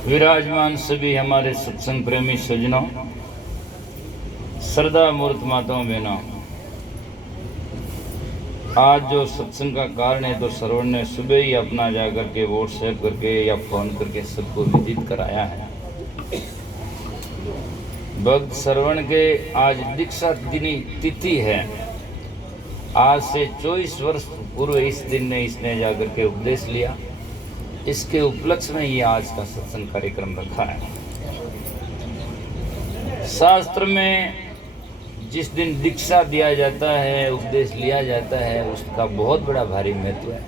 विराजमान सभी हमारे सत्संग प्रेमी सज्जनों, श्रद्धा मूर्त माताओं बहनों, आज जो सत्संग का कारण है तो श्रवण ने सुबह ही अपना जाकर के व्हाट्सएप करके या फोन करके सबको विदित कराया है। भक्त श्रवण के आज दीक्षा दिनी तिथि है। आज से 24 वर्ष पूर्व इस दिन में इसने जाकर के उपदेश लिया। इसके उपलक्ष्य में ये आज का सत्संग कार्यक्रम रखा है। शास्त्र में जिस दिन दीक्षा दिया जाता है, उपदेश लिया जाता है, उसका बहुत बड़ा भारी महत्व है।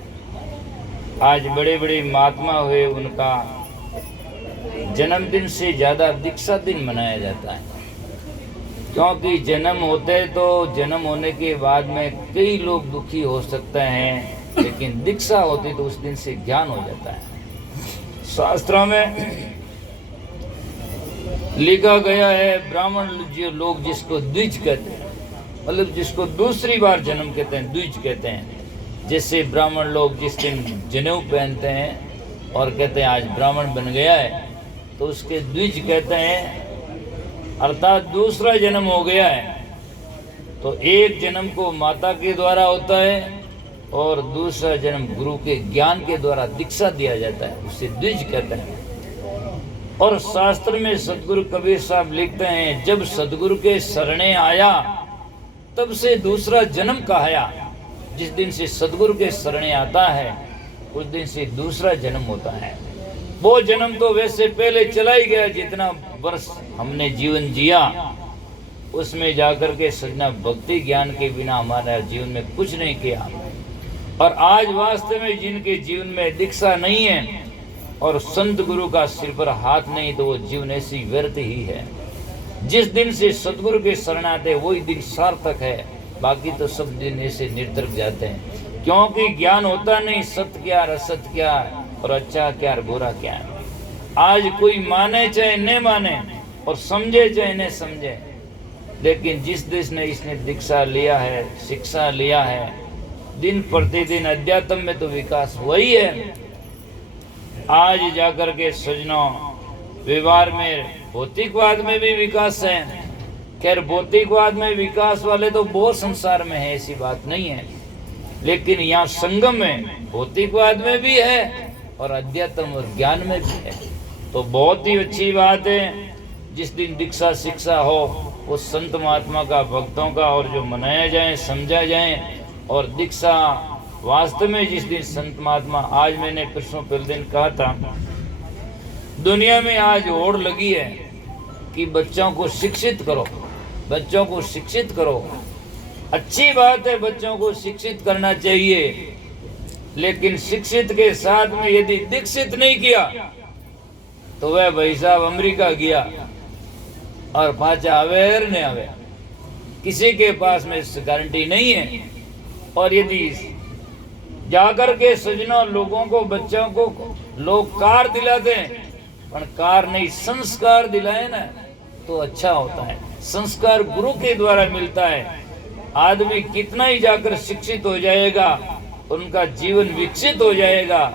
आज बड़े बड़े महात्मा हुए, उनका जन्मदिन से ज़्यादा दीक्षा दिन मनाया जाता है, क्योंकि जन्म होते तो जन्म होने के बाद में कई लोग दुखी हो सकते हैं, लेकिन दीक्षा होती तो उस दिन से ज्ञान हो जाता है। शास्त्रों में लिखा गया है, ब्राह्मण जो लोग जिसको द्विज कहते हैं, मतलब जिसको दूसरी बार जन्म कहते हैं, द्विज कहते हैं। जैसे ब्राह्मण लोग जिस दिन जनेऊ पहनते हैं और कहते हैं आज ब्राह्मण बन गया है, तो उसके द्विज कहते हैं, अर्थात दूसरा जन्म हो गया है। तो एक जन्म को माता के द्वारा होता है और दूसरा जन्म गुरु के ज्ञान के द्वारा दीक्षा दिया जाता है, उसे द्विज कहते हैं। और शास्त्र में सदगुरु कबीर साहब लिखते हैं, जब सदगुरु के शरणे आया तब से दूसरा जन्म कहाया। जिस दिन से सदगुरु के शरणे आता है उस दिन से दूसरा जन्म होता है। वो जन्म तो वैसे पहले चला ही गया, जितना वर्ष हमने जीवन जिया उसमें जाकर के सजना भक्ति ज्ञान के बिना हमारा जीवन में कुछ नहीं किया। और आज वास्तव में जिनके जीवन में दीक्षा नहीं है और संत गुरु का सिर पर हाथ नहीं, तो वो जीवन ऐसी व्यर्थ ही है। जिस दिन से सदगुरु के शरण आते वही दिन सार्थक है, बाकी तो सब दिन ऐसे निरर्थक जाते हैं, क्योंकि ज्ञान होता नहीं सत्य क्या असत्य क्या और अच्छा क्या और बुरा क्या है। आज कोई माने चाहे न माने और समझे चाहे न समझे, लेकिन जिस देश ने इसने दीक्षा लिया है, शिक्षा लिया है, दिन प्रतिदिन अध्यात्म में तो विकास वही है। आज जाकर के सज्जनों, व्यवहार में भौतिकवाद में भी विकास है। खैर भौतिकवाद में विकास वाले तो बहुत संसार में है, ऐसी बात नहीं है, लेकिन यहाँ संगम में भौतिकवाद में भी है और अध्यात्म और ज्ञान में भी है। तो बहुत ही अच्छी बात है। जिस दिन दीक्षा शिक्षा हो वो संत महात्मा का, भक्तों का, और जो मनाया जाए, समझा जाए। और दीक्षा वास्तव में जिस दिन संत महात्मा, आज मैंने परसों पहले दिन कहा था, दुनिया में आज होड़ लगी है कि बच्चों को शिक्षित करो, बच्चों को शिक्षित करो। अच्छी बात है, बच्चों को शिक्षित करना चाहिए, लेकिन शिक्षित के साथ में यदि दीक्षित नहीं किया तो वह भाई साहब अमेरिका गया और पाचा आवे न आवे, किसी के पास में गारंटी नहीं है। और यदि जाकर के सज्जनों लोगों को, बच्चों को लोग कार दिलाते हैं, पर कार नहीं संस्कार दिलाए ना तो अच्छा होता है। संस्कार गुरु के द्वारा मिलता है। आदमी कितना ही जाकर शिक्षित हो जाएगा, उनका जीवन विकसित हो जाएगा,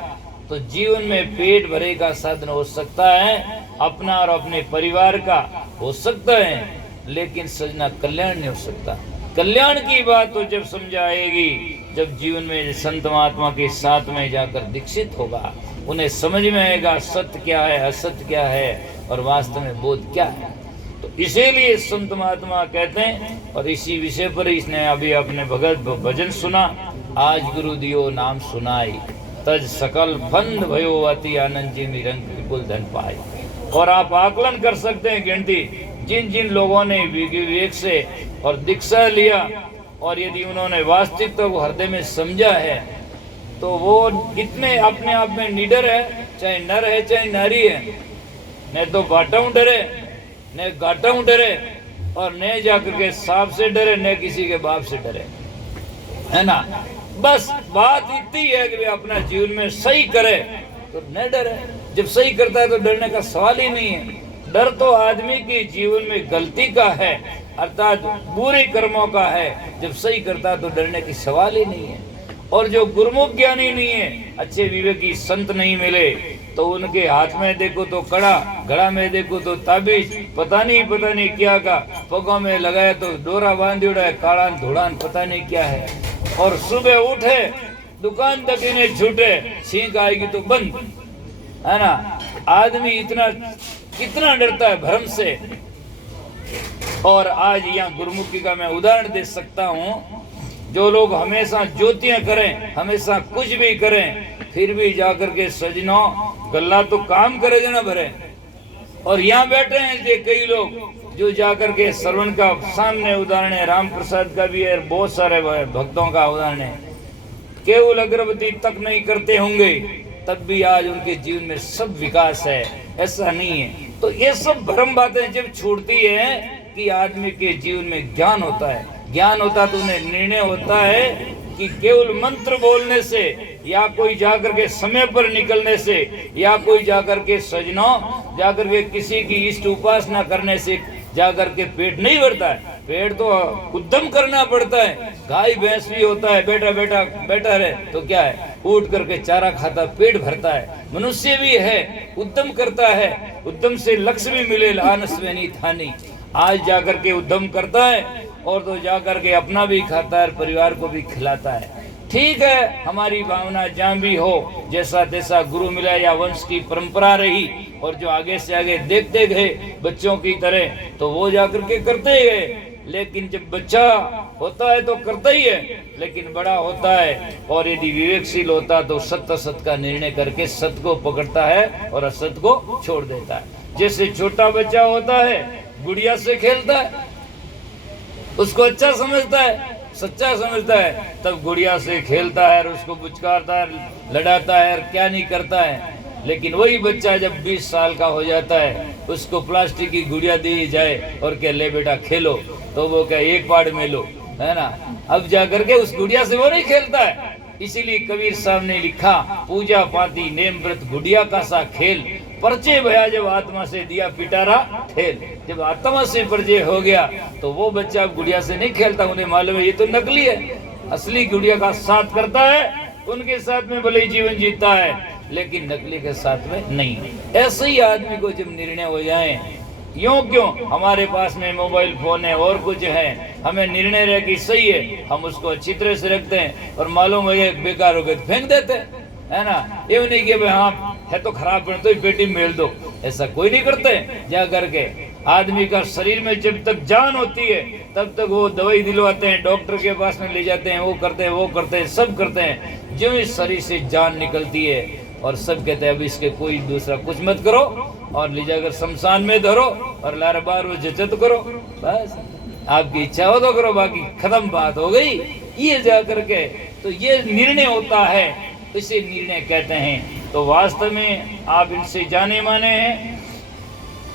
तो जीवन में पेट भरे का साधन हो सकता है, अपना और अपने परिवार का हो सकता है, लेकिन सजना कल्याण नहीं हो सकता। कल्याण की बात तो जब समझाएगी, जब जीवन में संत महात्मा के साथ में जाकर दीक्षित होगा, उन्हें समझ में आएगा सत्य क्या है, असत्य क्या है और वास्तव में बोध क्या है। तो इसीलिए संत महात्मा कहते हैं, और इसी विषय पर इसने अभी अपने भगत भजन सुना, आज गुरु दियो नाम सुनाई, तज सकल फंद भयो अति आनंद जी निरंक विपुल धन पाए। और आप आकलन कर सकते हैं गिनती, जिन जिन लोगों ने विवेक से और दीक्षा लिया और यदि उन्होंने वास्तविकता को हृदय में समझा है, तो वो कितने अपने आप में निडर है, चाहे नर है चाहे नारी है। न तो बाटाऊ डरे, न घाटाऊ डरे, और न जाकर के सांप से डरे, न किसी के बाप से डरे, है ना। बस बात इतनी है कि वे अपना जीवन में सही करे तो न डरे। जब सही करता है तो डरने का सवाल ही नहीं है। डर तो आदमी के जीवन में गलती का है, अर्थात बुरे कर्मों का है। जब सही करता है तो डरने की सवाल ही नहीं है। और जो गुरुमुख ज्ञानी नहीं है, अच्छे विवेकी संत नहीं मिले, तो उनके हाथ में देखो तो कड़ा, गला में देखो तो ताबीज, पता नहीं क्या का, पगों में लगाया तो डोरा बांधियोड़ा है, कालान धोड़ान पता नहीं क्या है। और सुबह उठे दुकान तक इन्हें छूटे, छींक आएगी तो बंद, है ना। आदमी इतना कितना डरता है भ्रम से। और आज यहाँ गुरुमुखी का मैं उदाहरण दे सकता हूँ। जो लोग हमेशा ज्योतियां करें, हमेशा कुछ भी करें, फिर भी जाकर के सजनों गल्ला तो काम करे देना भरे। और यहाँ बैठे हैं ये कई लोग जो जाकर के श्रवण का सामने उदाहरण है, राम प्रसाद का भी है, बहुत सारे भक्तों का उदाहरण है। केवल अगरबत्ती तक नहीं करते होंगे तब भी आज उनके जीवन में सब विकास है, ऐसा नहीं है। तो ये सब भ्रम बातें जब छूटती है कि आदमी के जीवन में ज्ञान होता है, ज्ञान होता तो उन्हें निर्णय होता है कि केवल मंत्र बोलने से या कोई जाकर के समय पर निकलने से या कोई जाकर के सजनों जाकर के किसी की इष्ट उपासना करने से जाकर के पेट नहीं भरता है। पेट तो उद्यम करना पड़ता है। गाय भैंस भी होता है, बेटा रहे तो क्या है, उठ करके चारा खाता पेट भरता है। मनुष्य भी है, उद्यम करता है, उद्यम से लक्ष्य भी मिले, लानस्वेनी थानी। आज जाकर के उद्यम करता है और तो जाकर के अपना भी खाता है, परिवार को भी खिलाता है। ठीक है, हमारी भावना जहाँ भी हो, जैसा तैसा गुरु मिला या वंश की परंपरा रही और जो आगे से आगे देखते गए बच्चों की तरह, तो वो जाकर के करते गए। लेकिन जब बच्चा होता है तो करता ही है, लेकिन बड़ा होता है और यदि विवेकशील होता तो सत्य असत का निर्णय करके सत्य को पकड़ता है और असत को छोड़ देता है। जैसे छोटा बच्चा होता है, गुड़िया से खेलता है, उसको अच्छा समझता है, सच्चा समझता है, तब गुड़िया से खेलता है और उसको पुचकारता है, लड़ाता है और क्या नहीं करता है। लेकिन वही बच्चा जब 20 साल का हो जाता है, उसको प्लास्टिक की गुड़िया दी जाए और क्या ले बेटा खेलो, तो वो क्या एक पाड़ में लो, है ना। अब जाकर के उस गुड़िया से वो नहीं खेलता है। इसीलिए कबीर साहब ने लिखा, पूजा पाती नेम व्रत गुड़िया का सा खेल, परिचय भया जब आत्मा से दिया पिटारा ठेल। जब आत्मा से परिचय हो गया तो वो बच्चा अब गुड़िया से नहीं खेलता, उन्हें मालूम है ये तो नकली है। असली गुड़िया का साथ करता है, उनके साथ में भले जीवन जीता है, लेकिन नकली के साथ में नहीं। ऐसे ही आदमी को जब निर्णय हो जाए, यूं क्यों, हमारे पास में मोबाइल फोन है और कुछ है, हमें निर्णय रहे कि सही है, हम उसको अच्छी तरह से रखते हैं और मालूम है बेकार हो गए तो फेंक देते हैं, है ना। ये नहीं कि भाई हाँ है तो खराब बने तो पेटी में मेल दो, ऐसा कोई नहीं करते। जा करके आदमी का शरीर में जब तक जान होती है तब तक वो दवाई दिलवाते हैं, डॉक्टर के पास में ले जाते हैं, वो करते हैं, सब करते हैं। जो इस शरीर से जान निकलती है और सब कहते हैं अब इसके कोई दूसरा कुछ मत करो और ले जाकर शमशान में धरो और लार बार वो जचत करो, बस आपकी इच्छा हो तो करो, बाकी खत्म बात हो गई। ये जा करके तो ये निर्णय होता है, इसे निर्णय कहते हैं। तो वास्तव में आप इनसे जाने माने हैं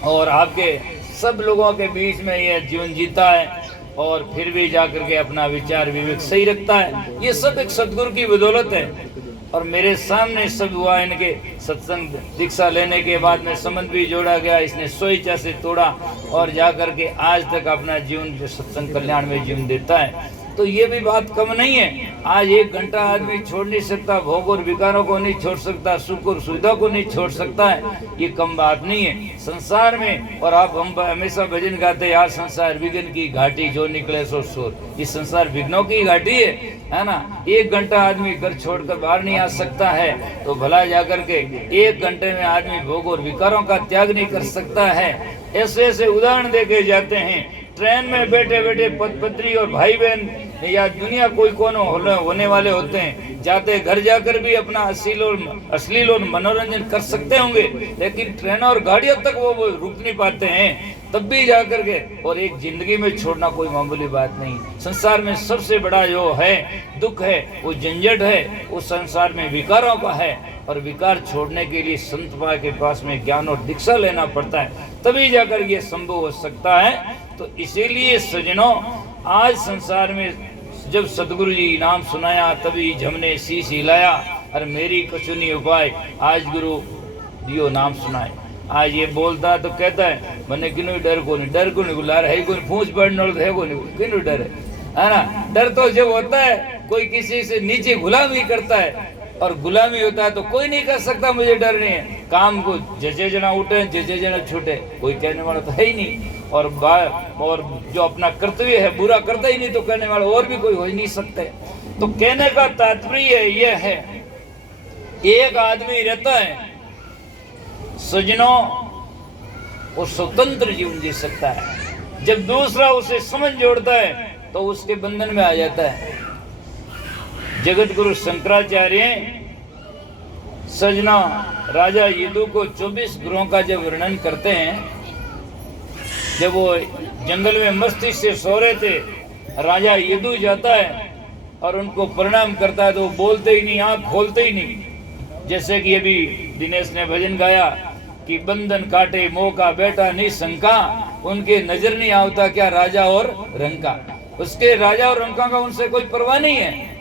और आपके सब लोगों के बीच में ये जीवन जीता है और फिर भी जाकर के अपना विचार विवेक सही रखता है। ये सब एक सदगुरु की बदौलत है। और मेरे सामने सब हुआ, इनके सत्संग दीक्षा लेने के बाद में संबंध भी जोड़ा गया, इसने स्वेच्छा से तोड़ा और जाकर के आज तक अपना जीवन सत्संग कल्याण में जीवन देता है। तो ये भी बात कम नहीं है। आज 1 घंटा आदमी छोड़ नहीं सकता, भोग और विकारों को नहीं छोड़ सकता, सुख और सुविधा को नहीं छोड़ सकता है, ये कम बात नहीं है संसार में। और आप हम हमेशा भजन गाते हैं, यार संसार विघ्न की घाटी जो निकले सो शोर। ये संसार विघ्नों की घाटी है ना। 1 घंटा आदमी घर छोड़कर बाहर नहीं आ सकता है, तो भला जाकर के 1 घंटे में आदमी भोग और विकारों का त्याग नहीं कर सकता है। ऐसे ऐसे उदाहरण देखे जाते हैं। ट्रेन में बैठे बैठे पत्नी और भाई बहन या दुनिया कोई कौन होने वाले होते हैं, जाते घर जाकर भी अपना अश्लील और मनोरंजन कर सकते होंगे, लेकिन ट्रेन और गाड़ियों तक वो रुक नहीं पाते हैं, तब भी जाकर के। और एक जिंदगी में छोड़ना कोई मामूली बात नहीं। संसार में सबसे बड़ा जो है दुख है, वो झंझट है, वो संसार में विकारों का है। और विकार छोड़ने के लिए संत के पास में ज्ञान और दीक्षा लेना पड़ता है, तभी जाकर ये संभव हो सकता है। तो इसीलिए सजनों, आज संसार में जब सदगुरु जी नाम सुनाया तभी हमने शीश हिलाया, और मेरी कछु नहीं उपाय आज गुरु दियो नाम सुनाए। आज ये बोलता तो कहता है मैंने किन्हों डर को नहीं गुला है, कोई पूछ पड़ने है को नहीं, किन्हों डर है ना। डर तो जब होता है कोई किसी से नीचे गुलामी करता है, और गुलामी होता है तो कोई नहीं कर सकता मुझे डर नहीं है। काम को जजे जना उठे जजे जना छूटे, कोई कहने वाला तो है ही नहीं। और जो अपना कर्तव्य है बुरा करता ही नहीं तो कहने वाला और भी कोई हो ही नहीं सकते। तो कहने का तात्पर्य यह है, एक आदमी रहता है सज्जनों, वो स्वतंत्र जीवन जी सकता है। जब दूसरा उसे समझ जोड़ता है तो उसके बंधन में आ जाता है। जगत गुरु शंकराचार्य सजना राजा यदु को 24 ग्रहों का जब वर्णन करते हैं, जब वो जंगल में मस्ती से सो रहे थे, राजा यदु जाता है और उनको प्रणाम करता है तो वो बोलते ही नहीं, आंख खोलते ही नहीं। जैसे कि अभी दिनेश ने भजन गाया कि बंधन काटे मोह का बेटा नहीं शंका, उनके नजर नहीं आता क्या राजा और रंका। उसके राजा और रंका का उनसे कोई परवाह नहीं है।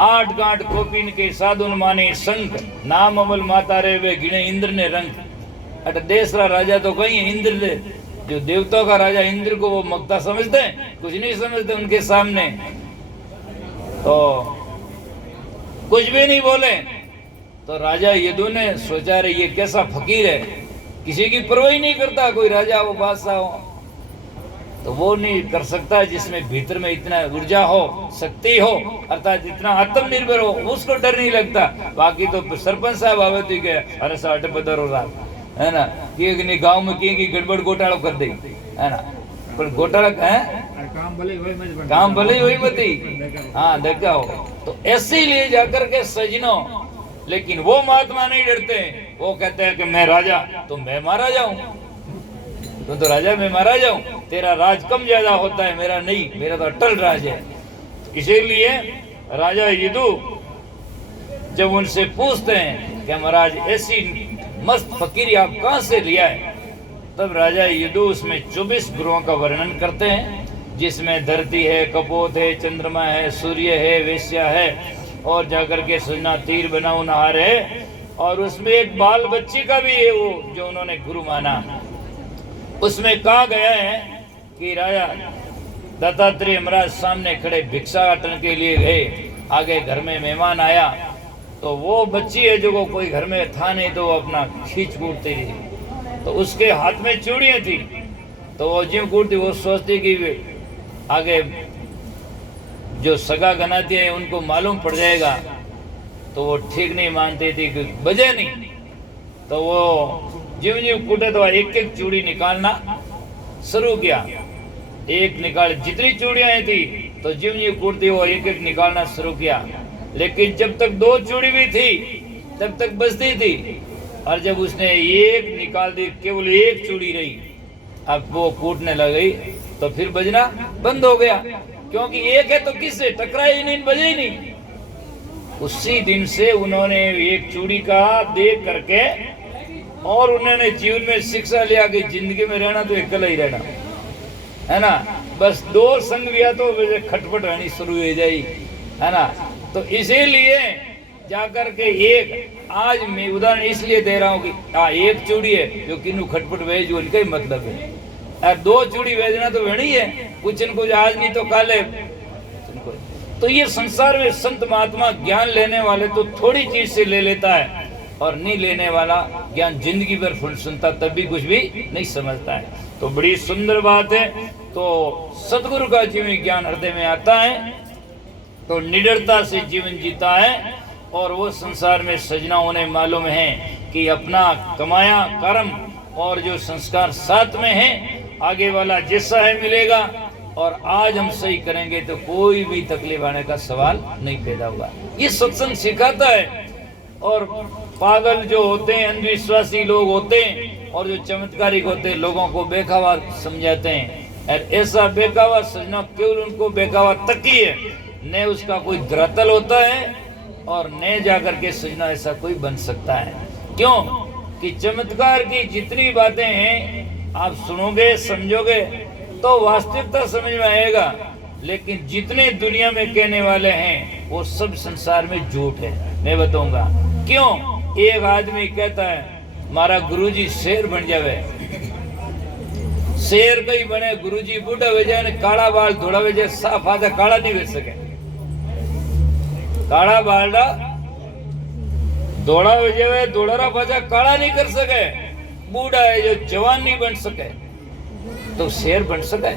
8 गांठ कोपिन के साधुन माने संक, नाम अमल माता रे वे गिणे इंद्र ने रंग। अट देसरा राजा तो कहीं इंद्र, जो देवताओं का राजा इंद्र को वो मक्ता समझते हैं, कुछ नहीं समझते उनके सामने, तो कुछ भी नहीं बोले। तो राजा यदु ने सोचा रे ये कैसा फकीर है, किसी की परवाह ही नहीं करता, कोई राजा हो बादशाह हो। तो वो नहीं कर सकता जिसमें भीतर में इतना ऊर्जा हो, शक्ति हो, अर्थात इतना आत्मनिर्भर हो, उसको डर नहीं लगता। बाकी तो सरपंच साहब आवे तो गया, अरे साठ पदर हो रहा है ना, कि गांव में की गड़बड़ घोटाला कर दे, है ना, पर घोटाला है काम भले ही वही मत, हाँ देखा हो। तो ऐसे लिए जाकर के सजनों, लेकिन वो महात्मा नहीं डरते, वो कहते हैं कि मैं राजा तो मैं मारा जाऊं, तुम तो राजा मैं मारा जाऊं, तेरा राज कम ज्यादा होता है, मेरा नहीं, मेरा तो अटल राज है। इसीलिए राजा यदु जब उनसे पूछते हैं कि महाराज ऐसी मस्त फकीरी आप कहां से लिया है, तब राजा यदु उसमें 24 ग्रहों का वर्णन करते हैं, जिसमें धरती है, कपोत है, चंद्रमा है, सूर्य है, वेश्या है, और जाकर के सुजना तीर बनाऊ नहार है, और उसमें एक बाल बच्ची का भी है वो जो उन्होंने गुरु माना। उसमें कहा गया है कि राजा दत्तात्रेय महाराज सामने खड़े भिक्षाटन के लिए गए, आगे घर में मेहमान आया तो वो बच्ची है जो कोई घर में था नहीं तो वो अपना खींच कूटती रही, तो उसके हाथ में चूड़ियां थी, तो वो जिम कूटती, वो सोचती कि आगे जो सगा गनाती है उनको मालूम पड़ जाएगा, तो वो ठीक नहीं मानती थी कि बजे नहीं, तो वो जीव जीव कूटे तो एक एक चूड़ी निकालना शुरू किया। एक निकाल, जितनी चूड़ियां थी तो जीव जीव कूटती वो एक एक निकालना शुरू किया, लेकिन जब तक 2 चूड़ी भी थी तब तक बचती थी, और जब उसने एक निकाल दी, केवल एक चूड़ी रही, अब वो कूटने लगी तो फिर बजना बंद हो गया, क्योंकि एक है तो किससे टकराए ही नहीं, बजे ही नहीं। उसी दिन से उन्होंने एक चूड़ी का देख करके और उन्होंने जीवन में शिक्षा लिया कि जिंदगी में रहना तो अकेला ही रहना है ना, बस 2 संग लिया तो खटपट रहनी शुरू हो जाएगी, है ना। तो इसीलिए जाकर के एक, आज मैं उदाहरण इसलिए दे रहा हूँ कि एक चूड़ी है जो किन्नू खटपट भेज, उनका ही मतलब है, और 2 चूड़ी भेजना तो वेणी है, कुछ न कुछ आज नहीं तो काले। तो ये संसार में संत महात्मा ज्ञान लेने वाले तो थोड़ी चीज से ले लेता है, और नहीं लेने वाला ज्ञान जिंदगी भर सुनता तब भी कुछ भी नहीं समझता है। तो बड़ी सुंदर बात है। तो सतगुरु का जीवन ज्ञान हृदय में आता है तो निडरता से जीवन जीता है, और वो संसार में सजना उन्हें मालूम है कि अपना कमाया कर्म और जो संस्कार साथ में है, आगे वाला जैसा है मिलेगा, और आज हम सही करेंगे तो कोई भी तकलीफ आने का सवाल नहीं पैदा हुआ। ये सत्संग सिखाता है। और पागल जो होते हैं, अंधविश्वासी लोग होते हैं, और जो चमत्कारिक होते हैं, लोगों को बेखावा समझाते हैं, और ऐसा बेखावा सजना केवल उनको बेखावा तक ही है, न उसका कोई धरातल होता है, और न जाकर के सजना ऐसा कोई बन सकता है। क्यों कि चमत्कार की जितनी बातें हैं आप सुनोगे, समझोगे तो वास्तविकता समझ में आएगा, लेकिन जितने दुनिया में कहने वाले हैं वो सब संसार में झूठ है। मैं बताऊंगा क्यों। एक आदमी कहता है मारा गुरुजी शेर बन जावे, शेर कई बने, गुरुजी बूढ़ा हो जाए, काला बाल धोड़ा हो जाए, साफ आधा काला नहीं हो सके, काला बाल धोड़ा जेवे धोड़रा पाछा काला नहीं कर सके, बूढ़ा है जो जवान नहीं बन सके, तो शेर बन सके।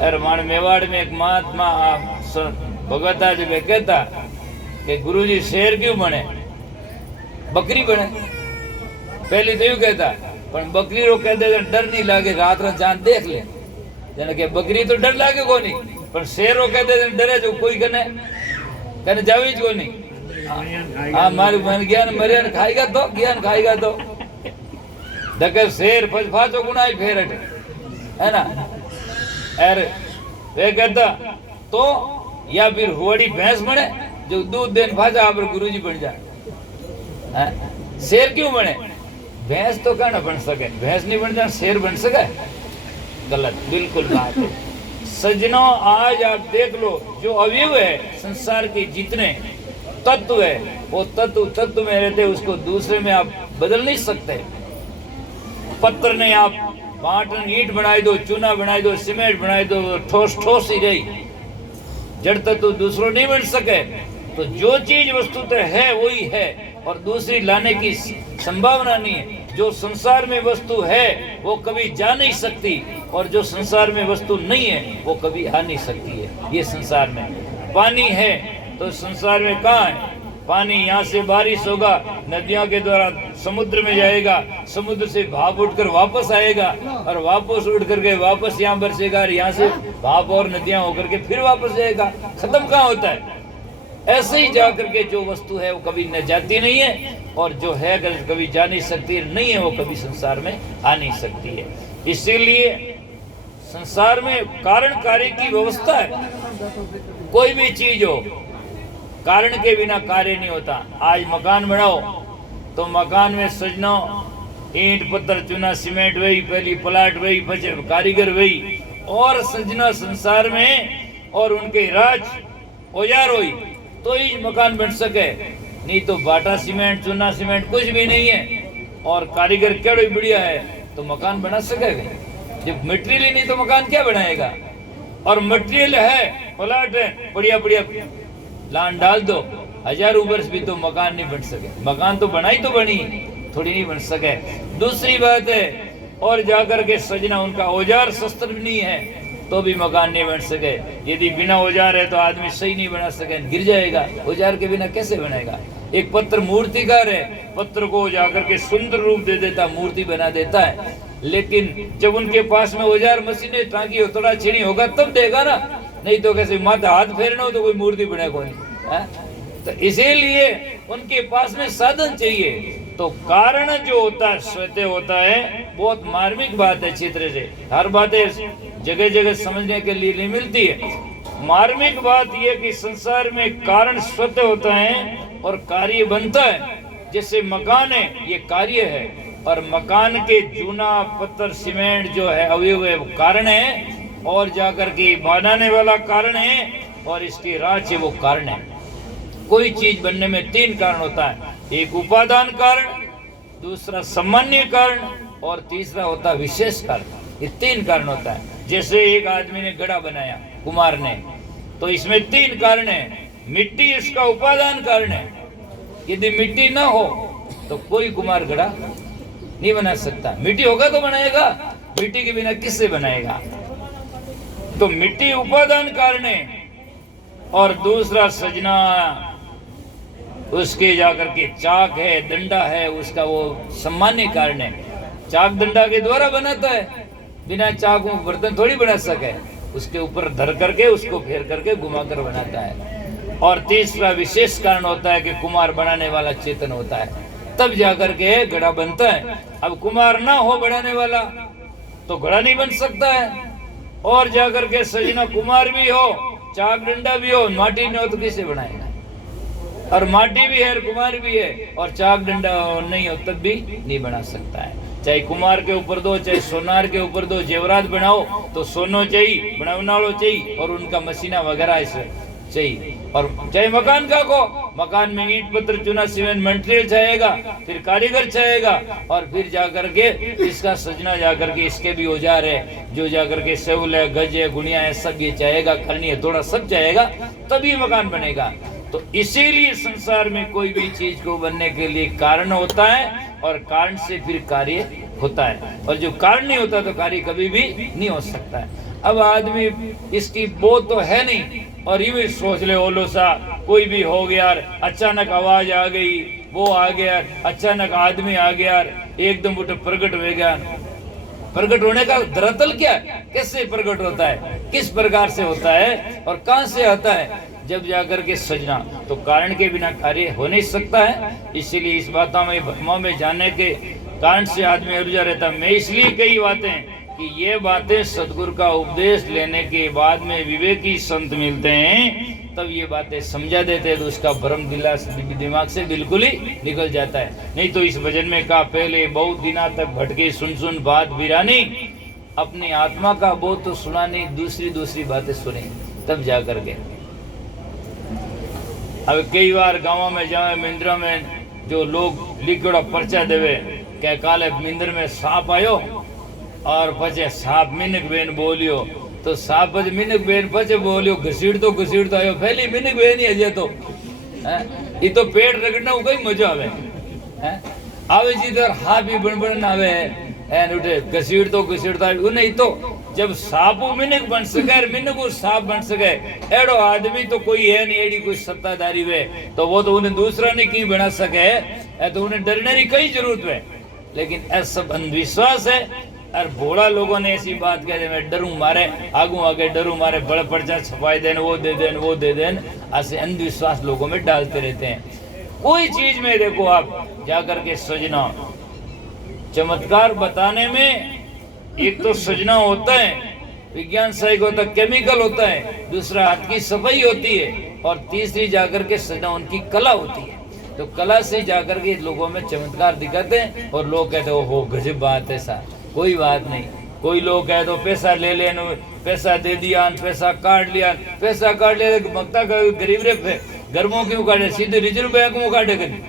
अरे मान मेवाड़ में एक महात्मा भगवता जी कहता कि गुरुजी शेर क्यों बने, बकरी बने। पहले तो यूं कहता, पर बकरी रो कहते डर नहीं लागे, रात रात जान देख ले, जाने के बकरी तो डर लागे को नहीं, पर शेर रो कहते डरे जो कोई कने जावी जो नहीं। हाँ मारे मन ज्ञान मरे खाएगा तो ज्ञान खाएगा तो डके शेर फाचो गुनाई फेरट है ना। अरे वे कहता तो या फिर होड़ी भैंस बने जो दूध देन फाचा आप गुरुजी बन जाए। शेर क्यों बने, भैंस तो क्या ना बन सके, भैंस नहीं बन जाए शेर बन सके, गलत बिल्कुल बात है। सज्जनों आज आप देख लो जो अवयव है संसार के जितने तत्व है वो तत्व में रहते उसको दूसरे में आप बदल नहीं सकते। पत्थर ने आप बाटन ईंट बनाई दो, चूना बनाई दो, सीमेंट बनाई दो, ठोस ठोस ही रही, जड़ तत्व दूसरों नहीं बन सके। तो जो चीज वस्तुतः है वही है और दूसरी लाने की संभावना नहीं है। जो संसार में वस्तु है वो कभी जा नहीं सकती और जो संसार में वस्तु नहीं है वो कभी आ नहीं सकती है। ये संसार में पानी है तो संसार में कहाँ है पानी, यहाँ से बारिश होगा, नदियों के द्वारा समुद्र में जाएगा, समुद्र से भाप उठकर वापस आएगा और वापस उठ करके वापस यहाँ बरसेगा और यहाँ से भाप और नदियां होकर के फिर वापस जाएगा। खत्म कहाँ होता है? ऐसे ही जा करके जो वस्तु है वो कभी न जाती नहीं है और जो है अगर कभी जा नहीं सकती नहीं है वो कभी संसार में आ नहीं सकती है। इसीलिए संसार में कारण कार्य की व्यवस्था है। कोई भी चीज हो कारण के बिना कार्य नहीं होता। आज मकान बनाओ तो मकान में सजनो ईंट पत्थर चूना सीमेंट वही, पहली प्लाट वही, बचे कारीगर वही और सजना संसार में और उनके राज औजार हुई तो ही मकान बन सके, नहीं तो बाटा सीमेंट चूना सीमेंट कुछ भी नहीं है और कारीगर केड़ो बढ़िया है तो मकान बना सकेगा। जब मटेरियल ही नहीं तो मकान क्या बनाएगा? और मटेरियल है, प्लाट है, बढ़िया बढ़िया लान डाल दो, 1000 वर्ष भी तो मकान नहीं बन सके। मकान तो बनाई तो बनी, थोड़ी नहीं बन सके। दूसरी बात है और जाकर के सजना उनका औजार शस्त्र भी नहीं है तो भी मकान नहीं बन सके। यदि बिना औजार है तो आदमी सही नहीं बना सके, गिर जाएगा। औजार के बिना कैसे बनाएगा? एक पत्थर मूर्तिकार है, पत्थर को जाकर के सुंदर रूप दे देता, मूर्ति बना देता है, लेकिन जब उनके पास में औजार मशीनें टांकी हो थोड़ा छीनी होगा तब देगा ना, नहीं तो कैसे माथा हाथ फेरना हो तो कोई मूर्ति बने कोई है? तो इसीलिए उनके पास में साधन चाहिए। तो कारण जो होता है स्वतः होता है, बहुत मार्मिक बात है। चित्र से हर बातें जगह जगह समझने के लिए नहीं मिलती है। मार्मिक बात यह कि संसार में कारण स्वतः होता है और कार्य बनता है। जैसे मकान है ये कार्य है और मकान के चूना पत्थर सीमेंट जो है अवयव है वो कारण है और जाकर के बनाने वाला कारण है और इसकी राज है वो कारण है। कोई चीज बनने में 3 कारण होता है, एक उपादान कारण, दूसरा सामान्य कारण और तीसरा होता है विशेष कारण। ये 3 कारण होता है। जैसे एक आदमी ने घड़ा बनाया कुमार ने, तो इसमें 3 कारण है। मिट्टी इसका उपादान कारण है, यदि मिट्टी ना हो तो कोई कुमार घड़ा नहीं बना सकता। मिट्टी होगा तो बनाएगा, मिट्टी के बिना किससे बनाएगा? तो मिट्टी उपादान कारण है और दूसरा सजना उसके जाकर के चाक है, डंडा है, उसका वो सामान्य कारण है। चाक डंडा के द्वारा बनाता है, बिना चाक बर्तन थोड़ी बना सके, उसके ऊपर धर करके उसको फेर करके घुमा कर बनाता है। और तीसरा विशेष कारण होता है कि कुमार बनाने वाला चेतन होता है, तब जाकर के घड़ा बनता है। अब कुमार ना हो बनाने वाला तो घड़ा नहीं बन सकता है। और जाकर के सजना कुमार भी हो, चाक डंडा भी हो, माटी नहीं हो तो किसे बनाएगा? और माटी भी है, कुमार भी है और चाक डंडा नहीं हो तब भी नहीं बना सकता है। चाहे कुमार के ऊपर दो, चाहे सोनार के ऊपर दो, जेवरात बनाओ तो सोनो चाहिए, बनावनालो चाहिए और उनका मशीना वगैरह ऐसे चाहिए। और चाहे मकान का को, मकान में ईंट पत्थर चूना सीमेंट मटेरियल चाहिएगा, फिर कारीगर चाहिएगा और फिर जाकर के इसका सजना जाकर के इसके भी औजार है, जो जाकर के सेउल है, गज है, गुणिया है, सब ये चाहिएगा, करनी है, थोड़ा सब चाहिएगा, तभी मकान बनेगा। तो इसीलिए संसार में कोई भी चीज को बनने के लिए कारण होता है और कारण से फिर कार्य होता है, और जो कारण नहीं होता तो कार्य कभी भी नहीं हो सकता है। अब आदमी इसकी बोध तो है नहीं, और यूं ही सोच ले ओलो सा कोई भी हो गया, अचानक आवाज आ गई, वो आ गया, अचानक आदमी आ गया, एकदम उठ प्रकट हो गया। प्रकट होने का दरअसल क्या है, कैसे प्रकट होता है, किस प्रकार से होता है और कहां से आता है, जब जाकर के सजना। तो कारण के बिना कार्य हो नहीं सकता है। इसीलिए इस बातों में भ्रमों में जाने के कारण से आदमी उलझा रहता है। मैं इसलिए कई बातें कि ये बातें सदगुरु का उपदेश लेने के बाद में विवेकी संत मिलते हैं, तब ये बातें समझा देते हैं, तो उसका भ्रम दिमाग से बिल्कुल ही निकल जाता है। नहीं तो इस भजन में कहा, पहले बहुत दिनों तक भटके सुन बात बिरानी, अपनी आत्मा का बोध तो सुना नहीं, दूसरी बातें सुनी तब जा कर के। अब कई बार गाँव में जावे, मिंद्र में जो लोग लिखड़ा पर्चा देवे क्या काले मिंद्र में सांप आयो और पचे सांप मिनक बेन बोलियो, तो सांप पचे मिनक बेन पचे बोलियो, घसीट तो आयो, पहली मिनक बेन ही अजे तो ये तो पेट रगड़ना कोई मजा आवे आवे जिधर हा भी बन आवे एन उठे घसीट तो उन्हें तो जब सापू मिनक बन सके, मिनक को सांप बन सके, एड़ो आदमी तो कोई है नहीं, एड़ी कोई सत्ताधारी वे, तो वो तो उन्हें दूसरा नहीं क्यों बना सके, तो उन्हें डरने की कई जरूरत है। लेकिन ऐसा सब अंधविश्वास है, और भोला लोगों ने ऐसी बात कह दी, मैं डरूं मारे आगू आगे डरूं मारे बड़ा पर्चा छपाई देन वो दे देन, ऐसे अंधविश्वास लोगों में डालते रहते हैं। कोई चीज में देखो आप जाकर के सजना, चमत्कार बताने में एक तो सजना होता है, विज्ञान सही होता है, केमिकल होता है, दूसरा हाथ की सफाई होती है, और तीसरी जाकर के सजना उनकी कला होती है। तो कला से जाकर के लोगों में चमत्कार दिखाते हैं, और लोग कहते हैं हो गजब बात है, सा कोई बात नहीं। कोई लोग कहे तो पैसा ले लेन, पैसा दे दिया, पैसा काट लिया, मकता गरीब रे गर्मों क्यों काटे, सीधे रिजर्व बैंक में काटे कभी,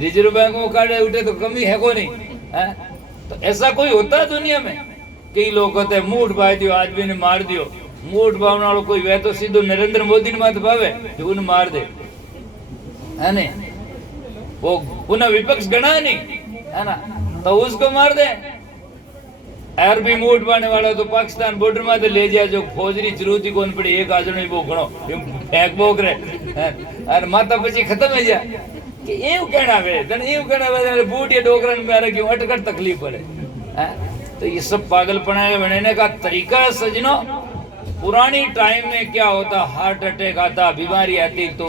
रिजर्व बैंक में काटे उठे तो कमी है को नहीं है? तो ऐसा कोई होता है दुनिया में? कई लोग कहते हैं मूठ भाई दियो, आदमी ने मार दियो, मूठ भावना वालों कोई वह तो सीधो नरेंद्र मोदी ने माथ भावे जो उन्हें मार दे, है नहीं? वो उन्हें विपक्ष गणा है नहीं, है ना, तो उसको मार दे। अरबी मूठ बाने वाला तो पाकिस्तान बॉर्डर में तो ले जाए, जो फौजरी जरूरत ही कौन पड़ी, एक आजन वो गणो फेंक बोक रहे और माता पची खत्म है जा कि એવું कहना वे तने એવું कहना वे बूट ये डोकरन में आ रहे क्यों अटकट तकलीफ पड़े। तो ये सब पागलपना है। बनने का तरीका है सजनो, पुरानी टाइम में क्या होता, हार्ट अटैक आता, बीमारी आती, तो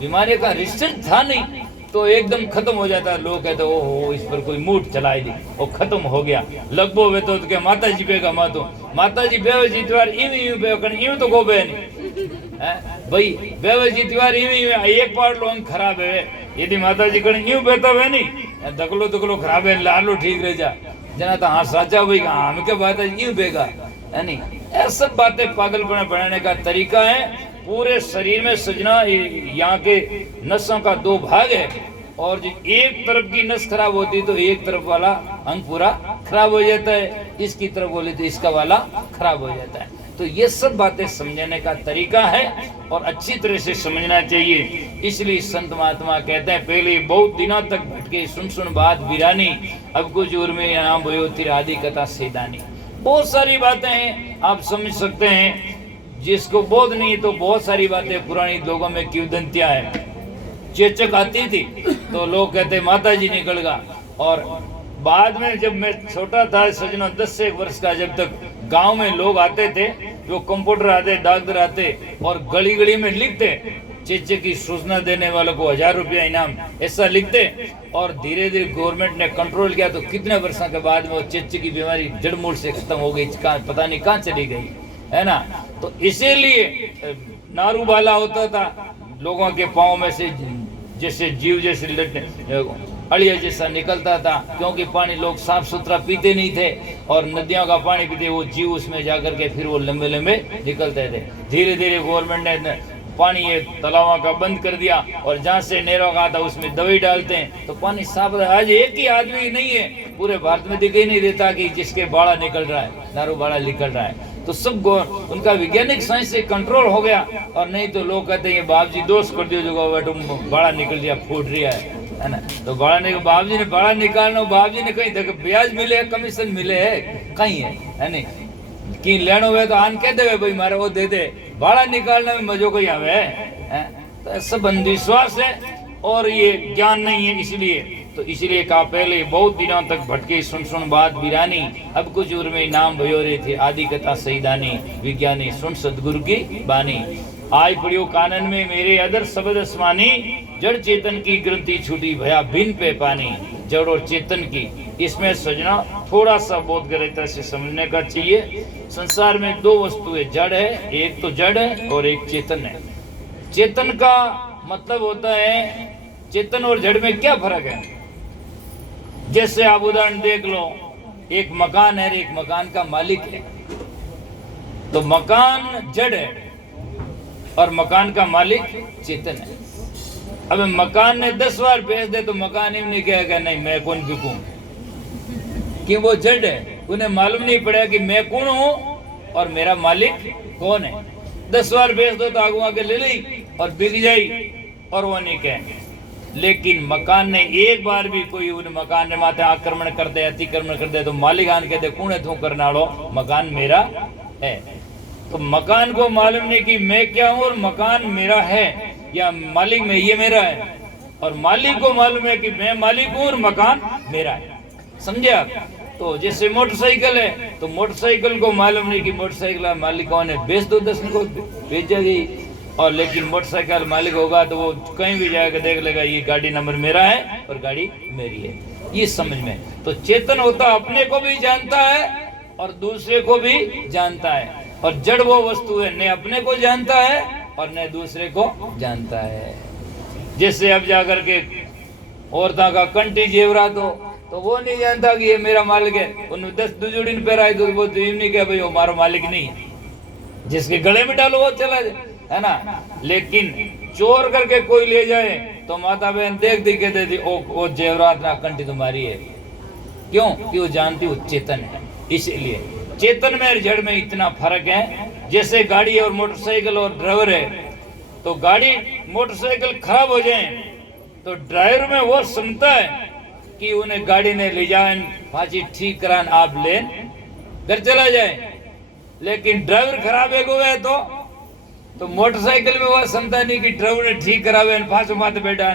बीमारी का रिसर्च था नहीं, तो एकदम खत्म हो जाता। लोग कहते ओहो इस पर कोई मूठ चलाई दी, वो खत्म हो गया। लगभग वे तो क्या माता जी पेगा माता जी बेवे जीतवार यूं पे कण यूं तो को बे नहीं है भाई, बेवे जीतवार यूं एक पार लोग खराब है, यदि माता जी कण यूं बेता वे नहीं दकलो खराब है, लालो ठीक रह जा जना तो हाँ साचा भाई हम क्या बात है यूं बेगा है नहीं। ऐसा सब बातें पागलपना बनाने का तरीका है। पूरे शरीर में सजना, यहाँ के नसों का दो भाग है, और जो एक तरफ की नस खराब होती है तो एक तरफ वाला अंग पूरा खराब हो जाता है, इसकी तरफ बोले तो इसका वाला खराब हो जाता है। तो ये सब बातें समझने का तरीका है और अच्छी तरह से समझना चाहिए। इसलिए संत महात्मा कहते हैं, पहले बहुत दिनों तक भटके सुन बात बिरानी, अब कुछ उर में यहाँ भयो तिर आदि कथा सेदानी। बहुत सारी बातें हैं, आप समझ सकते हैं। जिसको बोध नहीं तो बहुत सारी बातें पुरानी लोगों में किंवदंतियां हैं। चेचक आती थी तो लोग कहते माता जी निकल गया, और बाद में जब मैं छोटा था सजनों 10 से 1 वर्ष का, जब तक गांव में लोग आते थे, जो कंप्यूटर आते, डॉक्टर आते और गली गली में लिखते चेचक की सूचना देने वालों को 1000 रुपया इनाम, ऐसा लिखते। और धीरे धीरे गवर्नमेंट ने कंट्रोल किया, तो कितने वर्षों के बाद में वो चेचक की बीमारी जड़मूल से खत्म हो गई, पता नहीं कहाँ चली गई, है ना। तो इसीलिए नारू बाला होता था, लोगों के पाँव में से जैसे जीव जैसे अड़िया जैसा निकलता था, क्योंकि पानी लोग साफ सुथरा पीते नहीं थे, और नदियों का पानी पीते, वो जीव उसमें जाकर के फिर वो लंबे लंबे निकलते थे। धीरे धीरे गवर्नमेंट ने पानी ये तालाबों का बंद कर दिया, और जहाँ से नहरों का आता उसमें दवाई डालते हैं तो पानी साफ। आज एक ही आदमी नहीं है पूरे भारत में दिखाई नहीं देता कि जिसके बाड़ा निकल रहा है, नारू बाड़ा निकल रहा है। तो सब उनका वैज्ञानिक साइंस से कंट्रोल हो गया। और नहीं तो लोग कहते हैं बाप जी दोष कर दियो जो तुम बड़ा निकल दिया फूट रहा है ना। तो बड़ा बाप जी ने बड़ा निकालना, बाप जी ने कहीं तक ब्याज मिले कमीशन मिले है कहीं है नहीं कि लेनो हुए तो आन कह दे भाई मारे वो दे दे, बड़ा निकालने में मजो कोई आवे है। तो सब अंधविश्वास है और ये ज्ञान नहीं है। इसलिए कहा पहले बहुत दिनों तक भटके सुन बात बिरानी, अब कुछ उर में नाम भयो रही थी आदि कथा सईदानी, विज्ञानी सुन सदगुरु की बानी। आय पड़ियो कानन में मेरे अदर शब्द अस्मानी, जड़ चेतन की ग्रंथि छूटी भया भिन्न पे पानी। जड़ और चेतन की इसमें सजना थोड़ा सा बोध गहराई से समझने का चाहिए। संसार में दो वस्तु है, जड़ है, एक तो जड़ है और एक चेतन है। चेतन का मतलब होता है, चेतन और जड़ में क्या फर्क है? जैसे आप उदाहरण देख लो, एक मकान है, एक मकान का मालिक है। तो मकान जड़ है और मकान का मालिक चेतन है। अब मकान ने 10 बार बेच दे तो मकान ही नहीं कहेगा नहीं मैं कौन बिकूं, कि वो जड़ है, उन्हें मालूम नहीं पड़ा कि मैं कौन हूं और मेरा मालिक कौन है। 10 बार बेच दो तो आगू आगे ले ली और बिक जाई और वो नहीं कहे। लेकिन मकान ने एक बार भी कोई उन मकान ने माथे आक्रमण कर दे, अतिक्रमण कर दे तो मालिक आन कहते कौन है तू करना लो, मकान मेरा है। तो मकान को मालूम नहीं कि मैं क्या हूं और मकान मेरा है या मालिक में ये मेरा है, और मालिक को मालूम है कि मैं मालिक हूं और मकान मेरा है। समझे आप? तो जैसे मोटरसाइकिल है तो मोटरसाइकिल को मालूम नहीं कि मोटरसाइकिल का मालिक कौन है, बेच दो 10 को बेच जाएगी। और लेकिन मोटरसाइकिल मालिक होगा तो वो कहीं भी जाएगा देख लेगा ये गाड़ी नंबर मेरा है और गाड़ी मेरी है। ये समझ में। तो चेतन होता अपने को भी जानता है और दूसरे को भी जानता है, और जड़ वो वस्तु है न अपने को जानता है और न दूसरे को जानता है। जैसे अब जाकर के औरतों का कंठी जेवरात हो तो वो नहीं जानता कि ये मेरा मालिक है, उन्होंने 10 दुजुड़ी पहराई तो वो नहीं कहा भाई वो हमारा मालिक नहीं है। जिसके गले में डालो वो चला जाए, है ना। लेकिन चोर करके कोई ले जाए तो माता बहन देख दी कहते थी ओ जेवरात ना कंठी तुम्हारी है। क्यों? कि वो जानती वो चेतन है। इसलिए चेतन में और जड़ में इतना फर्क है। जैसे गाड़ी और मोटरसाइकिल और ड्राइवर है, तो गाड़ी मोटरसाइकिल खराब हो जाए तो ड्राइवर में वो क्षमता है कि उन्हें गाड़ी ने ले जाए फांसी ठीक करान आप ले घर चला जाए। लेकिन ड्राइवर खराब है गए तो मोटरसाइकिल में वह क्षमता नहीं कि ड्राइवर ने ठीक करावे फांसो माथे बैठा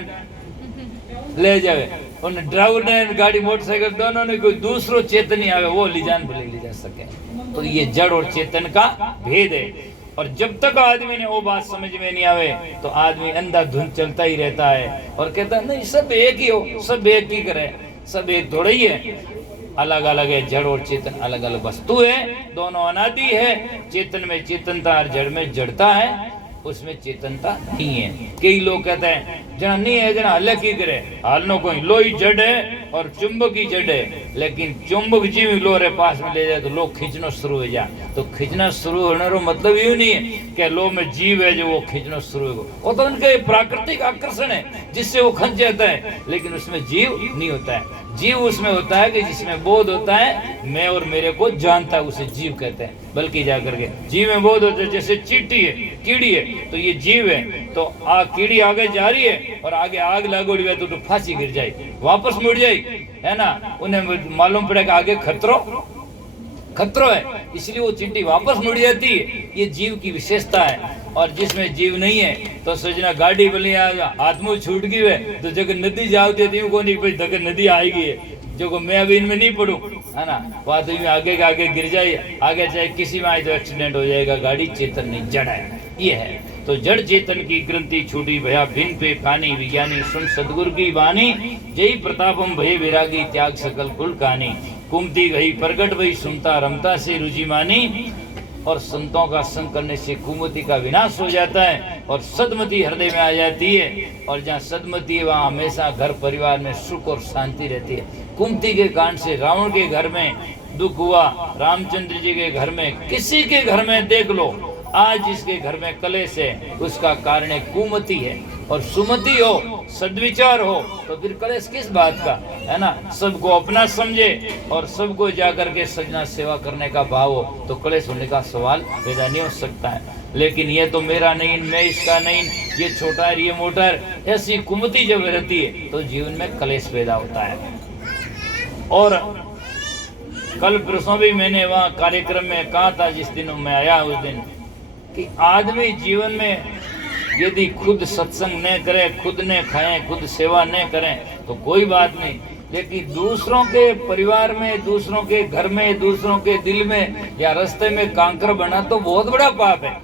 ले जावे। उन ड्राइवर ने गाड़ी मोटरसाइकिल दोनों ने कोई दूसरो चेतन ही आवे वो ले जा सके। तो ये जड़ और चेतन का भेद है। और जब तक आदमी ने वो बात समझ में नहीं आवे तो आदमी अंधाधुंध चलता ही रहता है और कहता नहीं सब एक ही हो, सब एक ही करे, सब एक थोड़ा ही है, अलग अलग है। जड़ और चेतन अलग अलग वस्तु है, दोनों अनादि है। चेतन में चेतनता और जड़ में जड़ता है, उसमें चेतनता नहीं है। कई लोग कहते हैं जना नहीं है जना हल्ले की करे, हालनो कोई लोही जड़ है और चुंबक ही जड़ है। लेकिन चुंबक जीव लोरे पास में ले जाए तो लोग खींचना शुरू हो जाए। तो खींचना शुरू होने का मतलब यूं नहीं है कि लो में जीव है जो वो खींचना शुरू हो, वो तो उनका प्राकृतिक आकर्षण है जिससे वो खींच जाता है। लेकिन उसमें जीव नहीं होता है। जीव उसमें होता है कि जिसमें बोध होता है मैं और मेरे को जानता है, उसे जीव कहते हैं। बल्कि जाकर के जीव में बोध होता है। जैसे चींटी है, कीड़ी है, तो ये जीव है। तो कीड़ी आगे जा रही है और आगे आग लागोड़ी है तो फांसी गिर जाए, वापस मुड़ जाए, है ना। उन्हें मालूम पड़ेगा आगे खतरो है, इसलिए वो चींटी वापस मुड़ जाती है। ये जीव की विशेषता है। और जिसमें जीव नहीं है तो सोचना गाड़ी बनी हाथ मुंह छूट गई है तो जगह नदी जाती है को नहीं भाई नदी आएगी है जो को मैं अभी इनमें नहीं पढ़ूं, है ना। वहां तो आगे के आगे गिर जाए, आगे चाहे किसी में आए तो एक्सीडेंट हो जाएगा। गाड़ी चेतन नहीं जड़ है, ये है। तो जड़ चेतन की ग्रंथि छूटी भया भिन्न पे पानी, विज्ञानी सुन सदगुरु की वाणी, जय प्रतापम भय विरागी त्याग सकल कुल कहानी। कुमती गई प्रगट भई सुनता रमता से रुचि मानी, और संतों का संग करने से कुमति का विनाश हो जाता है और सदमति हृदय में आ जाती है। और जहाँ सदमति है वहाँ हमेशा घर परिवार में सुख और शांति रहती है। कुमति के कारण से रावण के घर में दुख हुआ, रामचंद्र जी के घर में, किसी के घर में देख लो आज जिसके घर में कलेश है उसका कारण कुमति है। और सुमति हो, सद्विचार हो, तो फिर कलेश किस बात का, है ना। सबको अपना समझे और सबको जाकर के सजना सेवा करने का भाव हो, तो कलेश होने का सवाल पैदा नहीं हो सकता है। लेकिन ये तो मेरा नहीं, मैं इसका नहीं, ये छोटा है, ये मोटा है, ऐसी कुमति जब रहती है तो जीवन में कलेश पैदा होता है। और कल परसों भी मैंने वहाँ कार्यक्रम में कहा था, जिस दिन मैं आया उस दिन, कि आदमी जीवन में यदि खुद सत्संग न करे, खुद ने खाएं, खुद सेवा न करें तो कोई बात नहीं, लेकिन दूसरों के परिवार में, दूसरों के घर में, दूसरों के दिल में या रास्ते में कांकर बना तो बहुत बड़ा पाप है।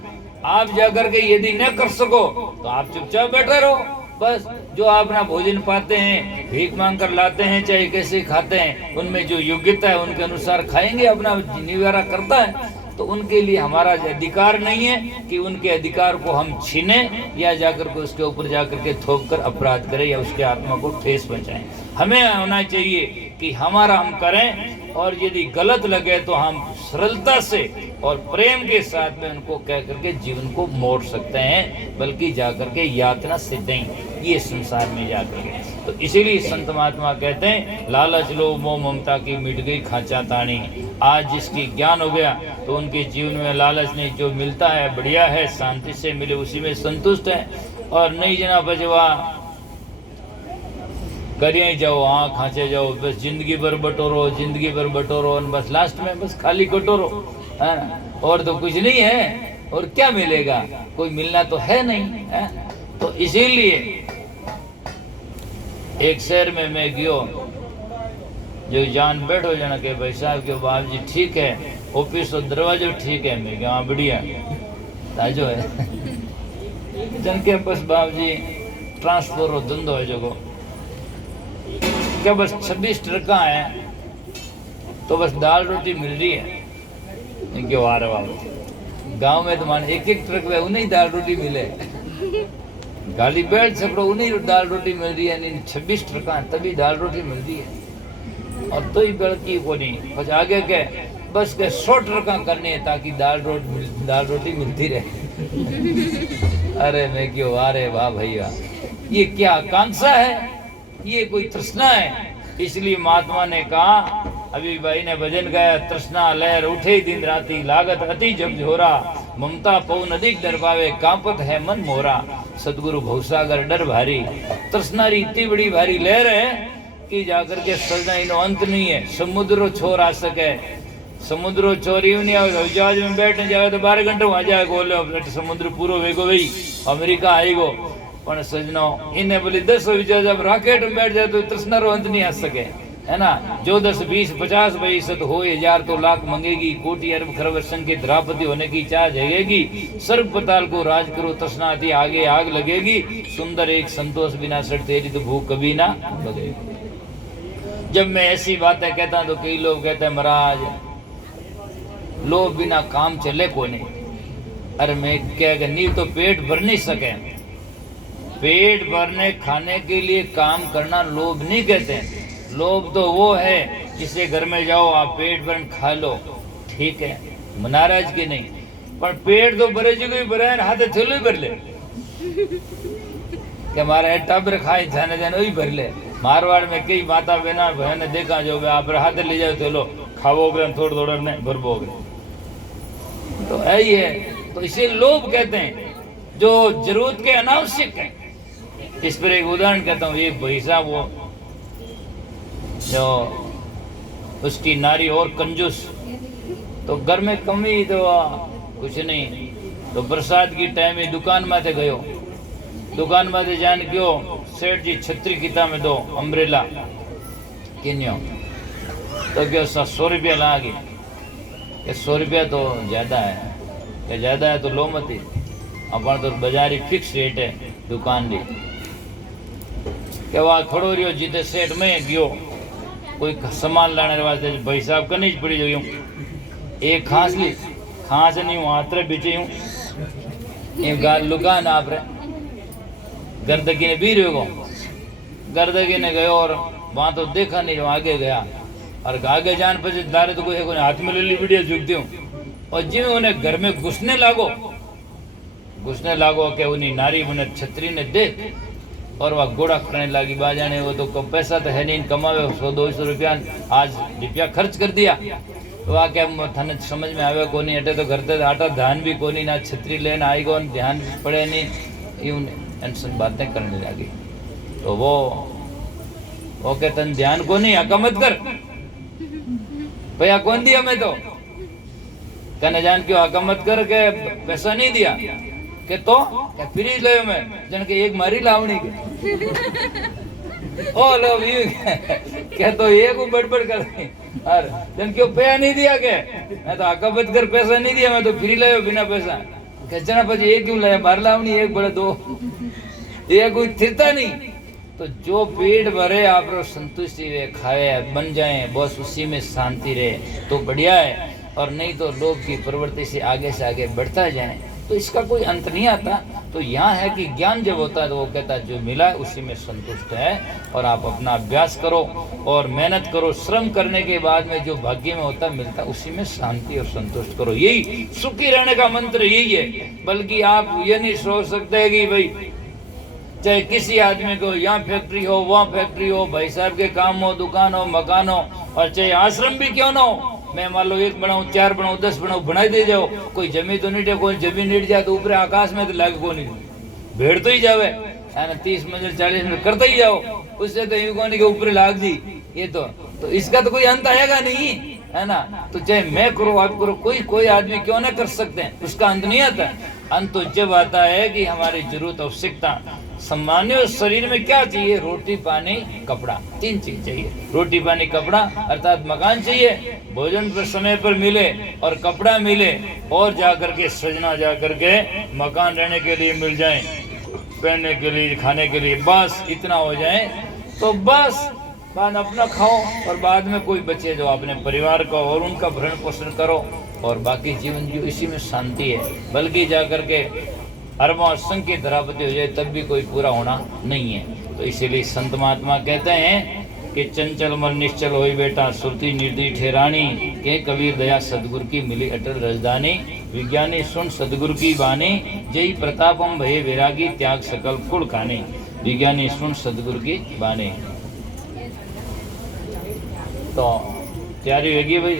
आप जाकर के यदि न कर सको तो आप चुपचाप बैठे रहो, बस जो आप अपना भोजन पाते हैं, भीख मांग कर लाते हैं, चाहे कैसे खाते हैं, उनमें जो योग्यता है उनके अनुसार खाएंगे, अपना निवारा करता है, तो उनके लिए हमारा अधिकार नहीं है कि उनके अधिकार को हम छीने या जाकर के उसके ऊपर जाकर के थोप कर अपराध करें या उसके आत्मा को ठेस पहुंचाएं। हमें होना चाहिए कि हमारा हम करें, और यदि गलत लगे तो हम सरलता से और प्रेम के साथ में उनको कह करके जीवन को मोड़ सकते हैं, बल्कि जाकर के यातना से नहीं, ये संसार में जाकर के। तो इसीलिए संत महात्मा कहते हैं, लालच लोभ मोह ममता की मिट गई खांचा तानी। आज जिसकी ज्ञान हो गया तो उनके जीवन में लालच नहीं, जो मिलता है बढ़िया है, शांति से मिले उसी में संतुष्ट है, और नहीं जना बजवा करिए जाओ, हाँ खांचे जाओ, बस जिंदगी भर बटोरो, जिंदगी भर बटोरो, और बस लास्ट में बस खाली कटोरो, है ना, और तो कुछ नहीं है, और क्या मिलेगा, कोई मिलना तो है नहीं है। तो इसीलिए एक शहर में मैं गयो, जो जान बैठो जना के भाई साहब के बाप जी ठीक है, ऑफिस और दरवाजो ठीक है, मैं क्या बढ़िया ताजो है जन के बस बाप जी ट्रांसफर और धंधो है जो क्या बस 26 ट्रका है तो बस दाल रोटी मिल रही है। क्यों आ रहे बाबू, गांव में तो मान एक ट्रक में उन्हें दाल रोटी मिले, गाली बैठ सकते उन्हें दाल रोटी मिल रही है, 26 ट्रका तभी दाल रोटी मिल रही है। और तो ही गलती को नहीं, बस आगे के बस के 100 ट्रका करने है ताकि दाल रोटी मिलती रहे। अरे मैं क्यों आ रहे वाह भैया, ये क्या आकांक्षा है, ये कोई तृष्णा है। इसलिए महात्मा ने कहा, अभी भाई ने भजन गाया, तृष्णा लहर उठे दिन राती, लागत अति जब झोरा, ममता पौन अधिक डर पावे, कांपत है मन मोरा, सदगुरु भवसागर डर भारी। तृष्णा इतनी बड़ी भारी लहर है कि जाकर के सजना इनो अंत नहीं है। समुद्र छोर आ सके, समुद्र छोरी नहीं आवे, जहाज में बैठने जाए तो 12 घंटे वहां जाए बोले समुद्र पूरो वेगो भाई अमेरिका आएगो, पण सजनो इन्हें बोली 10 विचार जब रॉकेट में बैठ जाए तो तृष्णा रो अंत नहीं आ सके, है ना। जो 10 20 50 प्रतिशत हो, 1000 तो लाख मंगेगी, कोटि अरब खरब संख्य द्रापति होने की चाह जगेगी, सर्व पताल को राज करो तृष्णा थी आगे आग लगेगी, सुंदर एक संतोष बिना सड़ तेरी तो भूख कभी ना लगेगी। जब मैं ऐसी बातें कहता तो कई लोग कहते हैं महाराज लोभ बिना काम चले को नहीं। अरे मैं क्या नींव तो पेट भर नहीं सके, पेट भरने खाने के लिए काम करना लोभ नहीं कहते। लोभ तो वो है जिससे घर में जाओ आप पेट भर खा लो, ठीक है, नाराज की नहीं, पर पेट तो भरे जो भी भरे हाथे थैलो भर ले कि हमारे टबर खाए जाने जाने वही भर ले। मारवाड़ में कई माता बहना बहन देखा जो आप हाथ ले जाओ थैलो खाओगे थोड़ा थोड़ा नहीं भरबोगे, तो यही है। तो इसे लोभ कहते हैं जो जरूरत के अनावश्यक है। इस पर एक उदाहरण कहता हूँ, एक भैसा वो जो उसकी नारी और कंजूस, तो घर में कमी तो कुछ नहीं, तो बरसात की टाइम में दुकान में गयो, दुकान में जान गयो सेठ जी छतरी किता में दो अम्ब्रेला किन्यो, तो क्या 100 रुपया ला गई, 100 रुपया तो ज़्यादा है, क्या ज़्यादा है तो लो मत ही, अपन तो बाजारी फिक्स रेट है दुकान दी। क्या वहाँ खड़ो रहो जीते सेठ में गयो कोई सामान लाने वास्ते, भाई साहब कहीं ज पड़ी जो एक खांस ली, खांस नहीं हूँ आतरे बीचे हूँ ये गाल लुकान आप रहे गर्दगी ने भी रहे गो, गर्दगी ने गयो और वहाँ तो देखा नहीं, जो आगे गया और आगे जान पे दारे तो कोई हाथ में ले ली वीडियो झुक दूँ, और जिम्मे उन्हें घर में घुसने लागो, घुसने लागो कि उन्हीं नारी मने छतरी ने देख और वह घोड़ा करने लगी बाजाने वो तो पैसा तो है नहीं कमावे 100-200 रुपया आज रुपया खर्च कर दिया तो आ क्या थाने समझ में आवे को नहीं अटे तो करते आटा ध्यान भी को नहीं ना छतरी लेना आई गो ध्यान पड़े नहीं यूं टेंशन बातें करने लगी तो वो कहते ध्यान को नहीं हका मत कर भैया कौन दिया मैं तो कहने जान क्यों हका मत कर के पैसा नहीं दिया के तो क्या फ्रीज ले मैं जन के एक मारी लावनी के ओ लो यू क्या तो एक को बड़बड़ कर और जन क्यों पैसा नहीं दिया के मैं तो हका मत कर पैसा नहीं दिया मैं तो फ्री लायो बिना पैसा कहना પછી एक क्यों लाया बार लावनी एक बड़े दो ये कोई थिरता नहीं तो जो पेट भरे आप संतुष्टि वे खाए बन जाए बस उसी में शांति रहे तो बढ़िया है और नहीं तो लोग की प्रवृत्ति से आगे बढ़ता जाए तो इसका कोई अंत नहीं आता तो यहाँ है कि ज्ञान जब होता है तो वो कहता है जो मिला है उसी में संतुष्ट है और आप अपना अभ्यास करो और मेहनत करो श्रम करने के बाद में जो भाग्य में होता मिलता उसी में शांति और संतुष्ट करो यही सुखी रहने का मंत्र यही है बल्कि आप ये नहीं सोच सकते कि भाई चाहे किसी आदमी को यहाँ फैक्ट्री हो वहाँ फैक्ट्री हो भाई साहब के काम हो दुकान हो मकान हो और चाहे आश्रम भी क्यों ना हो मैं मान लो 1 बनाऊं 4 बनाऊं 10 बनाऊं बनाई दे जाओ कोई जमी तो नहीं कोई जमीन नीट जाए तो ऊपर आकाश में तो लागे को नहीं भेड़ तो ही जावे 30 मंजिल 40 मंजिल करते ही जाओ उससे तो यूं कोनी के ऊपर लाग जी ये तो इसका तो कोई अंत आएगा नहीं है ना तो चाहे मैं करो आप करो कोई आदमी क्यों ना कर सकते हैं उसका अंत नहीं आता अंत तो जब आता है कि हमारी जरूरत आवश्यकता सामान्य शरीर में क्या चाहिए रोटी पानी कपड़ा 3 चीज चाहिए रोटी पानी कपड़ा अर्थात मकान चाहिए भोजन पर समय पर मिले और कपड़ा मिले और जाकर के सजना जाकर के मकान रहने के लिए मिल जाए पहनने के लिए खाने के लिए बस इतना हो जाए तो बस बाद अपना खाओ और बाद में कोई बचे जो अपने परिवार को और उनका भरण पोषण करो और बाकी जीवन जो इसी में शांति है बल्कि जाकर के अरबों असंख्य धरापति हो जाए तब भी कोई पूरा होना नहीं है तो इसीलिए संत महात्मा कहते हैं कि चंचल मन निश्चल होई बेटा सुरती निर्दयी ठेरानी के कबीर दया सदगुरु की मिली अटल राजधानी विज्ञानी सुन सदगुरु की बानी जय प्रतापम भय वैरागी त्याग सकल कुल खाने विज्ञानी सुन सदगुरु की बानी तो तैयारी होगी भाई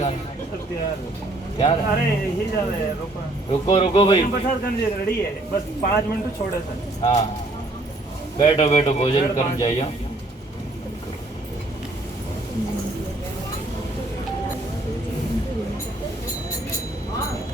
यार अरे ही जा रहे हैं रुको भाई रेडी है बस 5 मिनट छोड़े सर हाँ बैठो भोजन करने जाइए